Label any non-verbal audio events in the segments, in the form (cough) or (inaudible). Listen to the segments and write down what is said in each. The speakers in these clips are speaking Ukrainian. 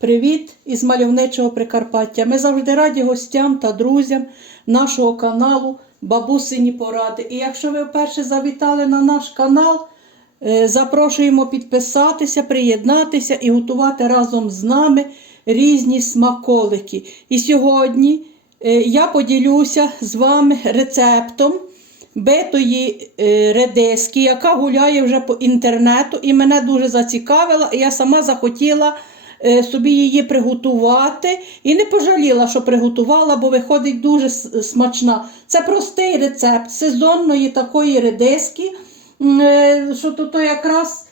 Привіт із мальовничого Прикарпаття. Ми завжди раді гостям та друзям нашого каналу Бабусині Поради. І якщо ви вперше завітали на наш канал, е, запрошуємо підписатися, приєднатися і готувати разом з нами різні смаколики. І сьогодні е, я поділюся з вами рецептом битої е, редиски, яка гуляє вже по інтернету, і мене дуже зацікавила, і я сама захотіла собі її приготувати. І не пожаліла, що приготувала, бо виходить дуже смачна. Це простий рецепт сезонної такої редиски, е, що то якраз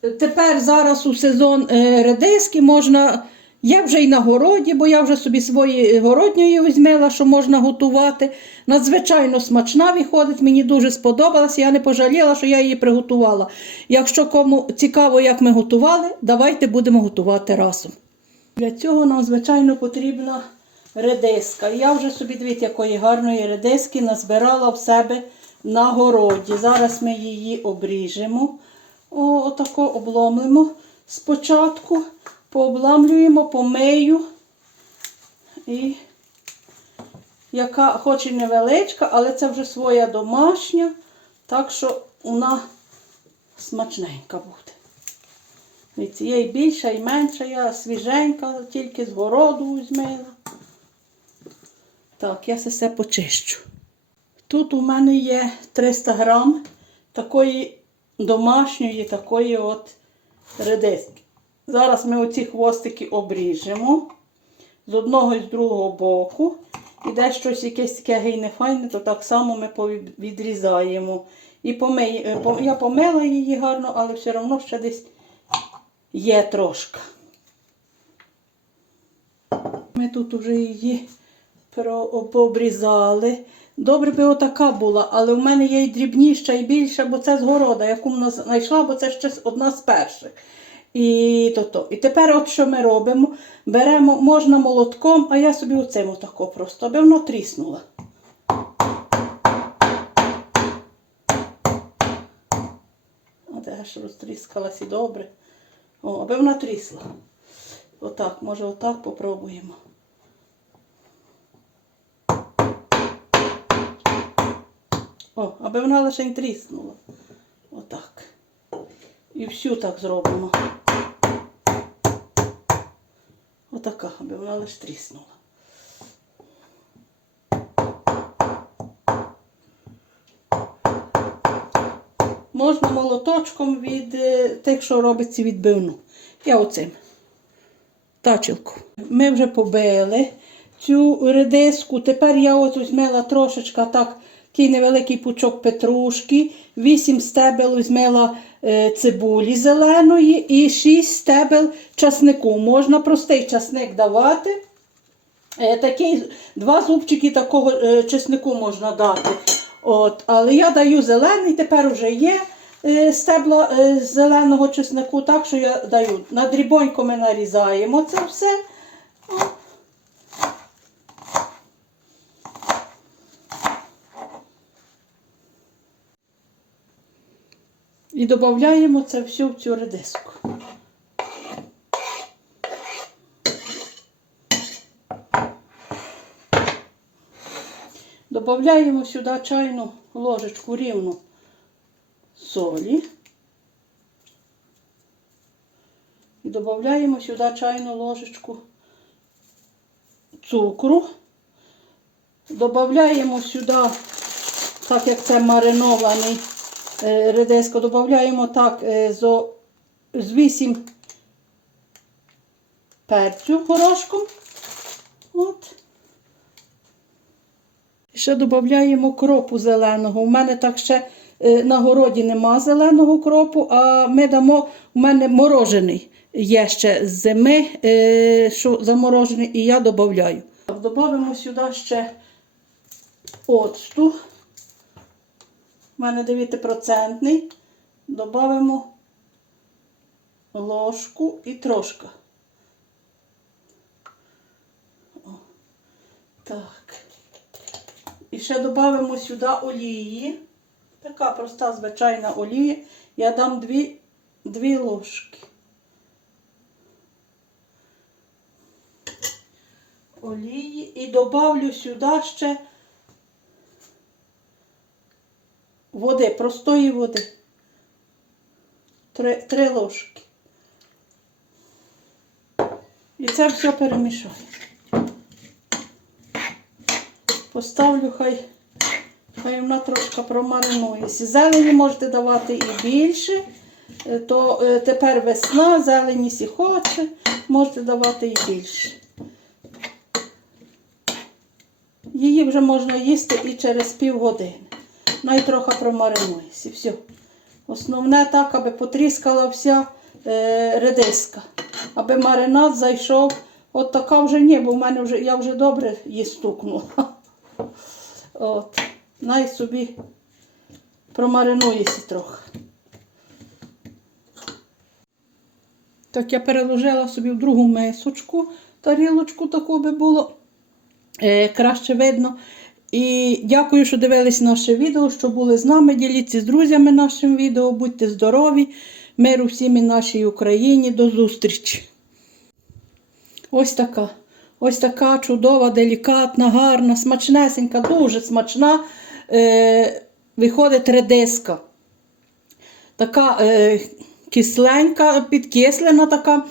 тепер зараз у сезон е, редиски можна. Я вже й на городі, бо я вже собі свої городньої візьмила, що можна готувати. Надзвичайно смачна виходить, мені дуже сподобалася. Я не пожаліла, що я її приготувала. Якщо кому цікаво, як ми готували, давайте будемо готувати разом. Для цього нам, звичайно, потрібна редиска. Я вже собі, дивіться, якої гарної редиски назбирала в себе на городі. Зараз ми її обріжемо. О, отако обломлемо спочатку, пообламлюємо, помию. І яка хоч і невеличка, але це вже своя домашня, так що вона смачненька буде. Дивіться, є і більша, і менша, я свіженька, тільки з городу візьмила. Так, я все почищу. Тут у мене є 300 грам такої домашньої, такої от редиски. Зараз ми оці хвостики обріжемо з одного і з другого боку. І де щось якесь таке гейне файне, то так само ми відрізаємо. І помий, е, я помила її гарно, але все одно ще десь є трошки. Ми тут вже її пообрізали. Добре би отака була, але в мене є і дрібніша, і більша, бо це з города, яку вона знайшла, бо це ще одна з перших. І, то, то. і тепер от що ми робимо? Беремо, можна молотком, а я собі оцим отако просто, аби воно тріснуло. От я ж розтріскалась і добре. О, аби вона трісла. Отак, може отак попробуємо. О, аби вона лише тріснула. І всю так зробимо. Отака, аби вона лише тріснула. Можна молоточком від е, тих, що робиться відбивну. Я оцим. Тачилку. Ми вже побили цю редиску. Тепер я от візьмела трошечка так, такий невеликий пучок петрушки, 8 стебел візьмела цибулі зеленої і 6 стебел часнику. Можна простий часник давати. Е, Такий, два зубчики такого е, чеснику можна дати. От, але я даю зелений, тепер вже є е, стебла е, зеленого чеснику, так що я даю. На дрібонько ми нарізаємо це все. І додаємо це все в цю редиску. Добавляємо сюди чайну ложечку рівну солі. І додаємо сюди чайну ложечку цукру. Додаємо сюди, так як це маринований е, додаємо так е, з 8 перцю горошком. От. Ще додаємо кропу зеленого. У мене так ще е, на городі нема зеленого кропу, а ми дамо, у мене морожений є ще з зими, що заморожений, і я додаю. Додамо сюди ще оцту. У мене 9%. Додамо ложку і трошки. О, Так. І ще додамо сюди олії. Така проста звичайна олія. Я дам дві, дві ложки. олії і добавлю сюди ще води, простої води. Три, три ложки. І це все перемішаю. Поставлю, хай, хай вона трошки промаринується. Зелені можете давати і більше. Е, То е, тепер весна, зелені сі хоче, можете давати і більше. Її вже можна їсти і через півгодини. Най трохи промаринується. і Все. Основне так, аби потріскала вся е, редиска. Аби маринад зайшов. От така вже ні, бо в мене вже я вже добре її стукнула. (laughs) От. Най собі промаринується трохи. Так, я переложила собі в другу мисочку, тарілочку таку би було е, краще видно. І дякую, що дивились наше відео, що були з нами. Діліться з друзями нашим відео. Будьте здорові, миру всім і нашій Україні. До зустрічі! Ось така. Ось така чудова, делікатна, гарна, смачнесенька, дуже смачна. Е, виходить редиска. Така е, кисленька, підкислена така.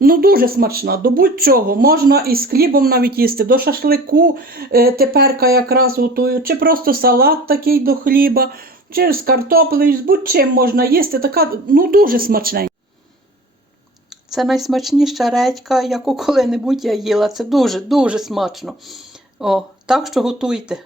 Ну, дуже смачна. До будь-чого. Можна із хлібом навіть їсти, до шашлику е, теперка якраз готую, чи просто салат такий до хліба, чи з картоплею, з будь-чим можна їсти. Така, ну, дуже смачненька. Це найсмачніша редька, яку (laughs) коли-небудь я їла. Це дуже, дуже смачно. О, так що готуйте.